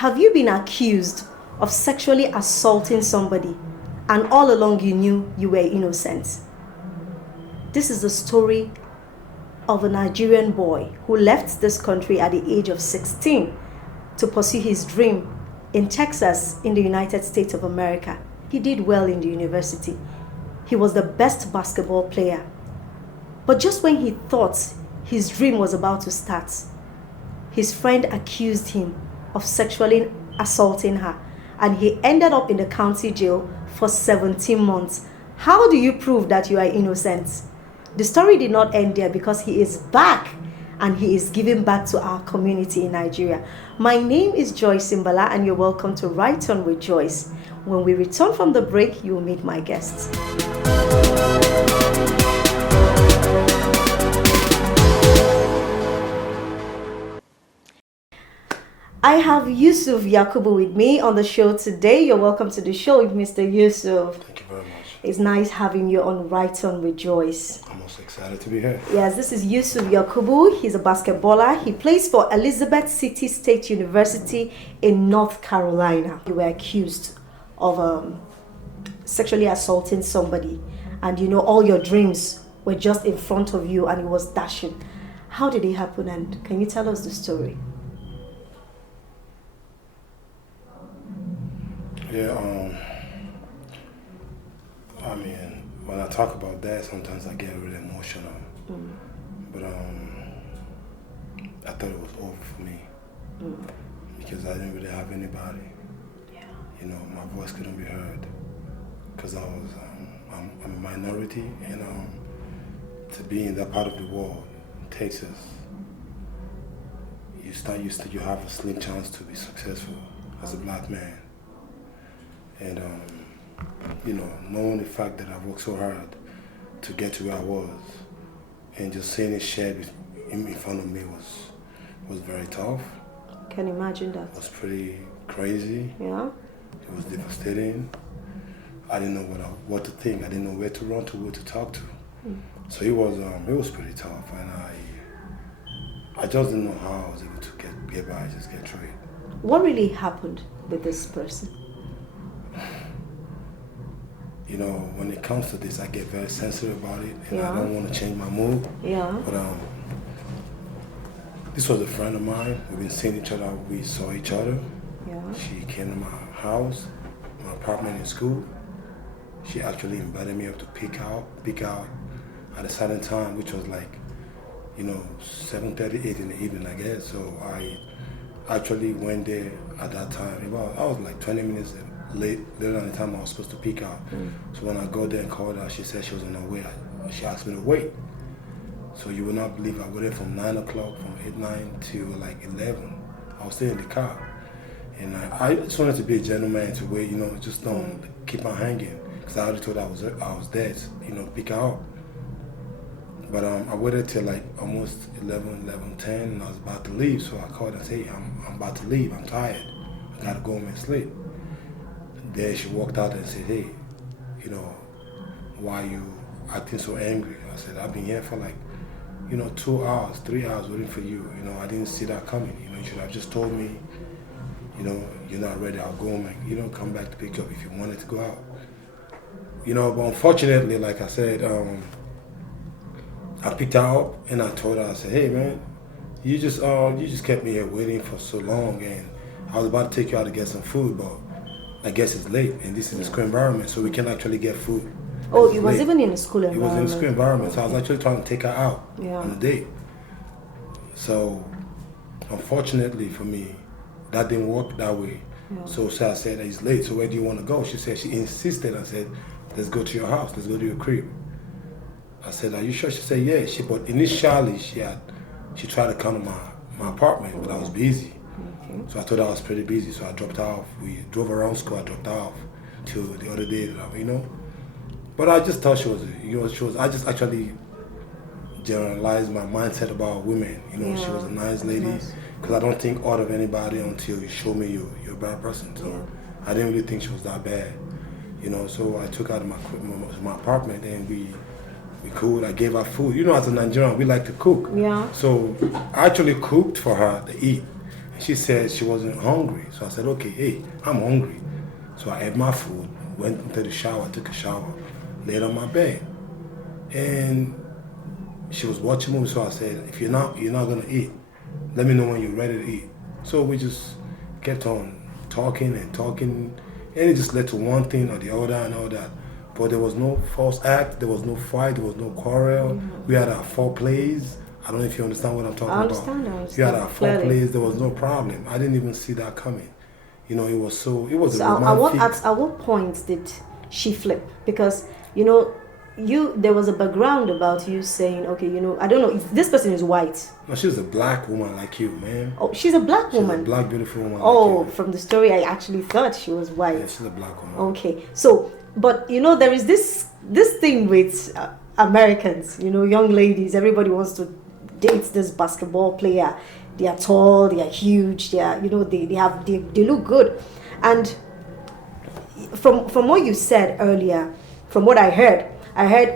Have you been accused of sexually assaulting somebody and all along you knew you were innocent? This is the story of a Nigerian boy who left this country at the age of 16 to pursue his dream in Texas in the United States of America. He did well in the university. He was the best basketball player. But just when he thought his dream was about to start, his friend accused him of sexually assaulting her, and he ended up in the county jail for 17 months. How do you prove that you are innocent? The story did not end there, because he is back and he is giving back to our community in Nigeria. My name is Joyce, and you're welcome to Right On with Joyce. When we return from the break, you will meet my guests. I have Yusuf Yakubu with me on the show today. You're welcome to the show, Mr. Yusuf. Thank you very much. It's nice having you on Right On with Joyce. I'm also excited to be here. Yes, this is Yusuf Yakubu. He's a basketballer. He plays for Elizabeth City State University in North Carolina. You were accused of sexually assaulting somebody, and all your dreams were just in front of you and it was dashing. How did it happen, and can you tell us the story? Yeah, I mean, when I talk about that, sometimes I get really emotional. But I thought it was over for me because I didn't really have anybody. Yeah. My voice couldn't be heard because I was I'm a minority, and to be in that part of the world, Texas, you have a slim chance to be successful as a black man. And, knowing the fact that I worked so hard to get to where I was, and just seeing it shared in front of me was very tough. Can you imagine that? It was pretty crazy. Yeah. It was devastating. I didn't know what to think. I didn't know where to run to, who to talk to. So it was pretty tough, and I just didn't know how I was able to get by, just get through it. What really happened with this person? When it comes to this, I get very sensitive about it, and I don't want to change my mood. Yeah. But this was a friend of mine. We've been seeing each other. We saw each other. Yeah. She came to my house, my apartment in school. She actually invited me up to pick out at a certain time, which was like, 7:30, 8 in the evening, I guess. So I actually went there at that time. I was like 20 minutes later than the time I was supposed to pick out. So when I go there and called her, she said she was on her way. She asked me to wait. So you will not believe I waited from 9 o'clock, from 8, 9 to like 11. I was still in the car. And I just wanted to be a gentleman to wait, just don't keep on hanging. Because I already told her I was there, pick her up. But I waited till like almost 11:10, and I was about to leave. So I called and said, hey, I'm about to leave, I'm tired. I gotta go home and sleep. Then she walked out and said, hey, why are you acting so angry? I said, I've been here for like, 2 hours, 3 hours waiting for you. I didn't see that coming. You should have just told me, you're not ready, I'll go home and, come back to pick you up if you wanted to go out. But unfortunately, like I said, I picked her up and I told her, I said, hey man, you just kept me here waiting for so long, and I was about to take you out to get some food, but I guess it's late, and this is a school environment, so we can't actually get food. Oh, it was even in a school environment? It was in a school environment, so I was actually trying to take her out on a date. So, unfortunately for me, that didn't work that way. Yeah. So I said, it's late, so where do you want to go? She insisted, I said, let's go to your house, let's go to your crib. I said, are you sure? She said, yeah. But initially, she tried to come to my apartment, but I was busy. So I told her I was pretty busy, so I dropped her off. We drove around school, I dropped her off till the other day, But I just thought she was, I just actually generalized my mindset about women. She was a nice lady, because I don't think out of anybody until you show me you're a bad person. So I didn't really think she was that bad, So I took her to my apartment, and we cooked. I gave her food. As a Nigerian, we like to cook. Yeah. So I actually cooked for her to eat. She said she wasn't hungry. So I said, okay, hey, I'm hungry. So I ate my food, went into the shower, took a shower, laid on my bed. And she was watching movies, so I said, if you're not gonna eat, let me know when you're ready to eat. So we just kept on talking, and it just led to one thing or the other and all that. But there was no false act, there was no fight, there was no quarrel. We had our foreplays. I don't know if you understand what I'm talking about. I understand. We had our foreplays, there was no problem. I didn't even see that coming. You know, it was a romantic. At what point did she flip? Because, you know, there was a background about you saying, okay, you know, I don't know, if this person is white. No, she's a black woman like you, man. Oh, she's a black woman? She's a black, beautiful woman like you. From the story, I actually thought she was white. Yeah, she's a black woman. Okay, so, but, you know, there is this thing with Americans, you know, young ladies, everybody wants to date this basketball player. They are tall, they are huge, they are, you know, they look good. And from what you said earlier, from what I heard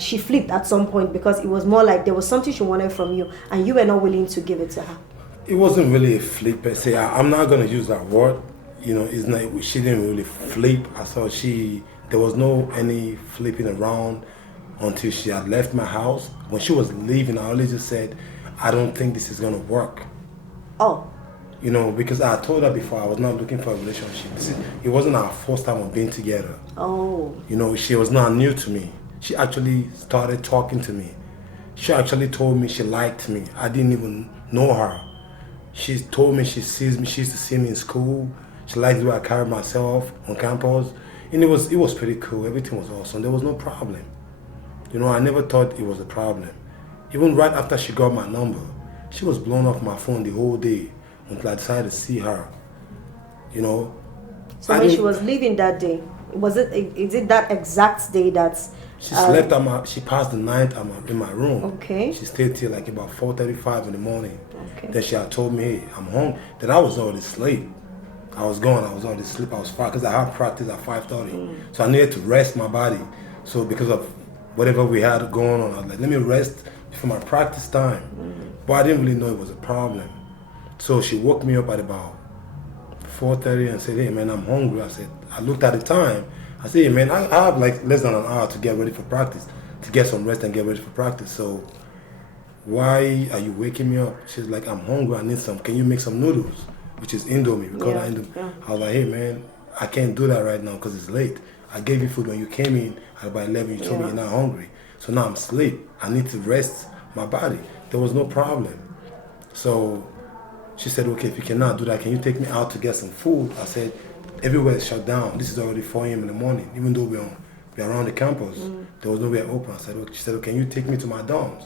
she flipped at some point because it was more like there was something she wanted from you and you were not willing to give it to her. It wasn't really a flip per se. I'm not going to use that word. You know, it's not. She didn't really flip. I saw there was no any flipping around until she had left my house. When she was leaving, I only just said, I don't think this is going to work. Oh. You know, because I told her before I was not looking for a relationship. It wasn't our first time of being together. Oh. You know, she was not new to me. She actually started talking to me. She actually told me she liked me. I didn't even know her. She told me she sees me. She used to see me in school. She liked the way I carried myself on campus. And it was pretty cool. Everything was awesome. There was no problem. You know, I never thought it was a problem. Even right after she got my number, she was blown off my phone the whole day until I decided to see her. You know. So when she was leaving that day, is it that exact day that she slept she passed the night in my room. Okay. She stayed till like about 4:35 in the morning. Okay. Then she had told me, hey, I'm home. Then I was already asleep. I was already asleep. I was fine because I had practice at 5:30. So I needed to rest my body. So because of whatever we had going on, I was like, let me rest before my practice time. But I didn't really know it was a problem. So she woke me up at about 4:30 and said, hey man, I'm hungry. I looked at the time. I said, hey man, I have like less than an hour to get ready for practice, to get some rest and get ready for practice. So why are you waking me up? She's like, I'm hungry, I need some. Can you make some noodles? Which is Indomie. We call that Indomie. Yeah. I was like, hey man, I can't do that right now because it's late. I gave you food when you came in at about 11. You told me you're not hungry. So now I'm asleep. I need to rest my body. There was no problem. So she said, okay, if you cannot do that, can you take me out to get some food? I said, everywhere is shut down. This is already 4 a.m. in the morning. Even though we're around the campus, there was nowhere open. She said, okay, can you take me to my dorms?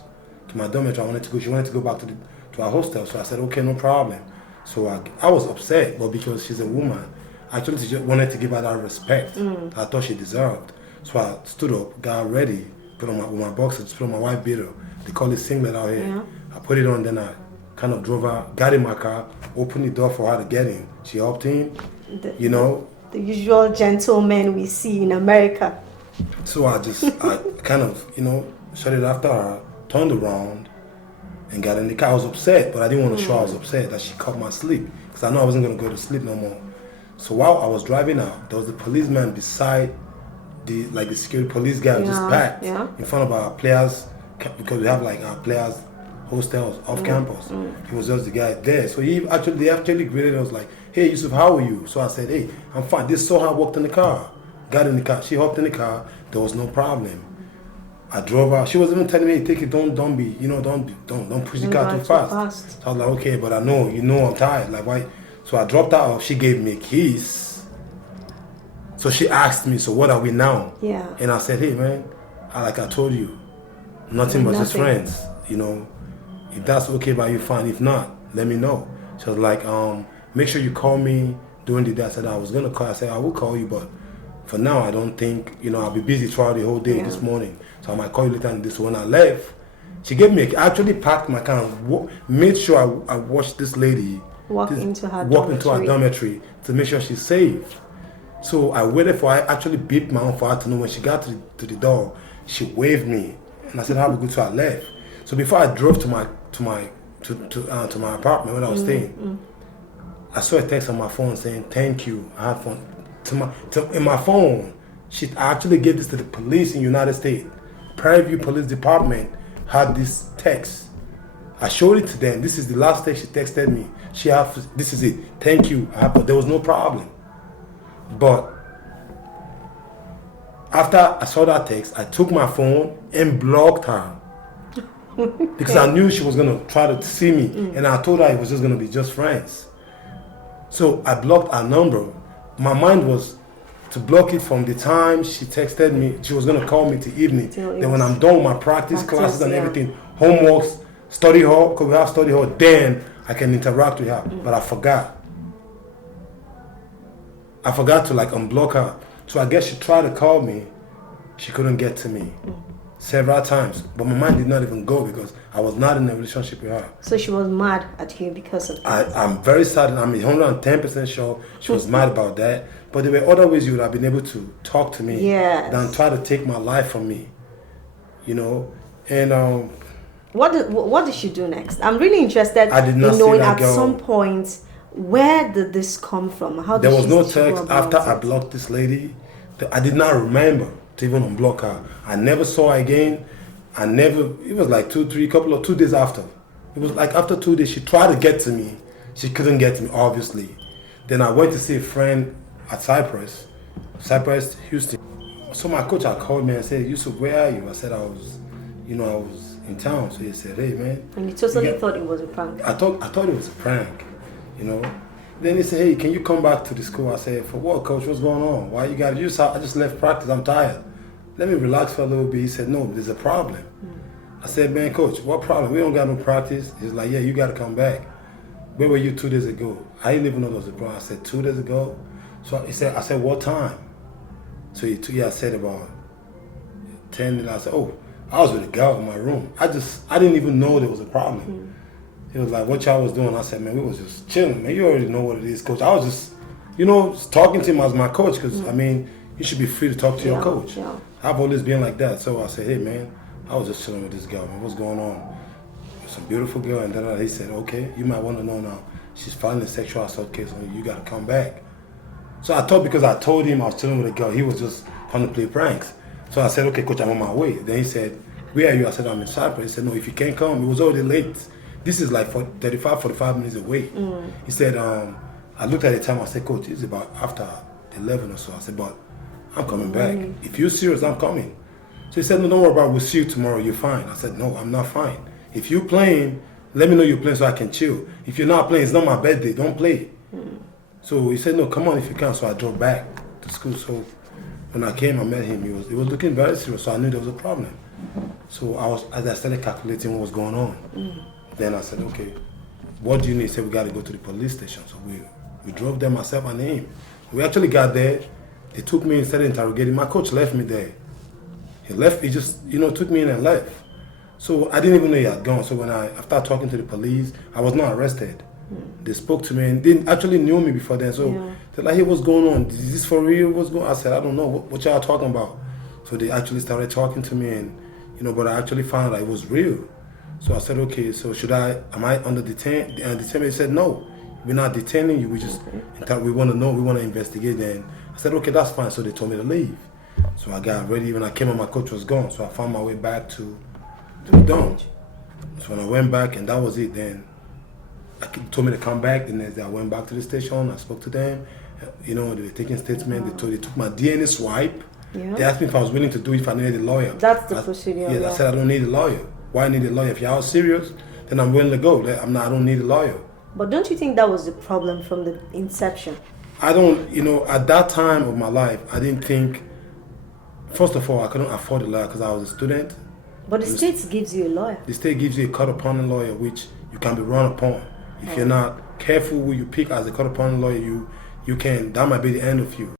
To my dormitory. She wanted to go back to our hostel. So I said, okay, no problem. So I was upset, but because she's a woman, I actually just wanted to give her that respect I thought she deserved. So I stood up, got ready, put on my boxers, put on my white beater. They call it singlet out here. Yeah. I put it on, then I kind of drove her, got in my car, opened the door for her to get in. She hopped in, you know. The usual gentleman we see in America. So I kind of, you know, shut it after her, turned around, and got in the car. I was upset, but I didn't want to show I was upset that she cut my sleep, because I know I wasn't going to go to sleep no more. So while I was driving out, there was a policeman beside the security police guy just packed in front of our players, because we have like our players hostels off campus. He was just the guy there. So they actually greeted us like, hey Yusuf, how are you? So I said, hey, I'm fine. This saw her walked in the car, got in the car. She hopped in the car. There was no problem. I drove her. She was even telling me, hey, take it, don't push the car too fast. So I was like, okay, but I know, I'm tired. Like why? So I dropped her off. She gave me a kiss. So she asked me, so what are we now? Yeah. And I said, hey man, like I told you, nothing but just friends. You know, if that's okay by you, fine. If not, let me know. She was like, make sure you call me during the day. I said I was gonna call. I said I will call you, but for now I don't think, I'll be busy throughout the whole day this morning. So I might call you later on this. So when I left, she gave me I actually packed my car and made sure I watched this lady walk into her dormitory to make sure she's safe. So I waited for her. I actually beeped my own for her to know when she got to the door. She waved me, and I said, "Have a good." So I left. So before I drove to my apartment where I was staying, I saw a text on my phone saying, thank you. I have fun. In my phone, she actually gave this to the police in the United States. Prairie View Police Department had this text. I showed it to them. This is the last text she texted me. This is it. Thank you. There was no problem. But after I saw that text, I took my phone and blocked her. Because I knew she was going to try to see me. And I told her it was just going to be just friends. So I blocked her number. My mind was to block it from the time she texted me. She was going to call me till evening. Then when I'm done with my practice classes and everything, homeworks, study hall, because we have study hall, then I can interact with her. But I forgot. I forgot to like unblock her. So I guess she tried to call me. She couldn't get to me several times. But my mind did not even go because I was not in a relationship with her. So she was mad at you because of that? I'm very sad. I'm 110% sure she was mad about that. But there were other ways you would have been able to talk to me than try to take my life from me. You know? And what did she do next? I'm really interested in knowing at some point, where did this come from? How did there was no text after I blocked this lady. I did not remember to even unblock her. I never saw her again. It was like 2 days after. It was like after 2 days, she tried to get to me. She couldn't get to me, obviously. Then I went to see a friend at Cyprus, Houston. So my coach had called me and said, Yusuf, where are you? I said I was in town. So he said, hey man. And you totally thought it was a prank? I thought it was a prank, you know. Then he said, hey, can you come back to the school? I said, for what, coach? What's going on? Why you got to use? I just left practice. I'm tired. Let me relax for a little bit. He said, no, there's a problem. I said, man, coach, what problem? We don't got no practice. He's like, yeah, you got to come back. Where were you 2 days ago? I didn't even know there was a problem. I said, 2 days ago? So I said, what time? So I said about 10. I said, oh, I was with a girl in my room. I didn't even know there was a problem. He was like, what y'all was doing? I said, man, we was just chilling. Man, you already know what it is, coach. I was just, talking to him as my coach because, I mean, you should be free to talk to your coach. Yeah. I've always been like that. So I said, hey, man, I was just chilling with this girl, man. What's going on? It's a beautiful girl. And then he said, okay, you might want to know now. She's filing a sexual assault case on you. You got to come back. So I thought because I told him I was chilling with a girl, he was just trying to play pranks. So I said, okay, coach, I'm on my way. Then he said, where are you? I said, I'm in Cyprus. He said, no, if you can't come, it was already late. This is like 45 minutes away. He said, I looked at the time, I said, coach, it's about after 11 or so. I said, but I'm coming back. If you're serious, I'm coming. So he said, no, don't worry about it. We'll see you tomorrow. You're fine. I said, no, I'm not fine. If you're playing, let me know you're playing so I can chill. If you're not playing, it's not my birthday. Don't play. So he said, no, come on if you can. So I drove back to school. So when I came, I met him. He was looking very serious. So I knew there was a problem. So as I started calculating what was going on, then I said, okay, what do you need? He said, we got to go to the police station. So we drove there, myself and him. We actually got there. They took me and started interrogating. My coach left me there. He left. He just, took me in and left. So I didn't even know he had gone. So after talking to the police, I was not arrested. They spoke to me and they actually knew me before then. So they're like, hey, what's going on? Is this for real? What's going on? I said, I don't know. What y'all talking about? So they actually started talking to me and, but I actually found out it was real. So I said, okay, so am I under detain? And the detainment said, no, we're not detaining you. We just, we want to know, we want to investigate. Then I said, okay, that's fine. So they told me to leave. So I got ready. When I came out, my coach was gone. So I found my way back to the dorm. So when I went back, and that was it, then they told me to come back. The next day I went back to the station. I spoke to them. They were taking statement. They took my DNA swipe. Yeah. They asked me if I was willing to do it if I needed a lawyer. That's the procedure. Yeah, I said I don't need a lawyer. Why need a lawyer? If y'all serious, then I'm willing to go. I don't need a lawyer. But don't you think that was the problem from the inception? I don't, at that time of my life, I didn't think, first of all, I couldn't afford a lawyer because I was a student. But the state gives you a lawyer. The state gives you a court-appointed lawyer, which you can be run upon. If you're not careful who you pick as a court-appointed lawyer, that might be the end of you.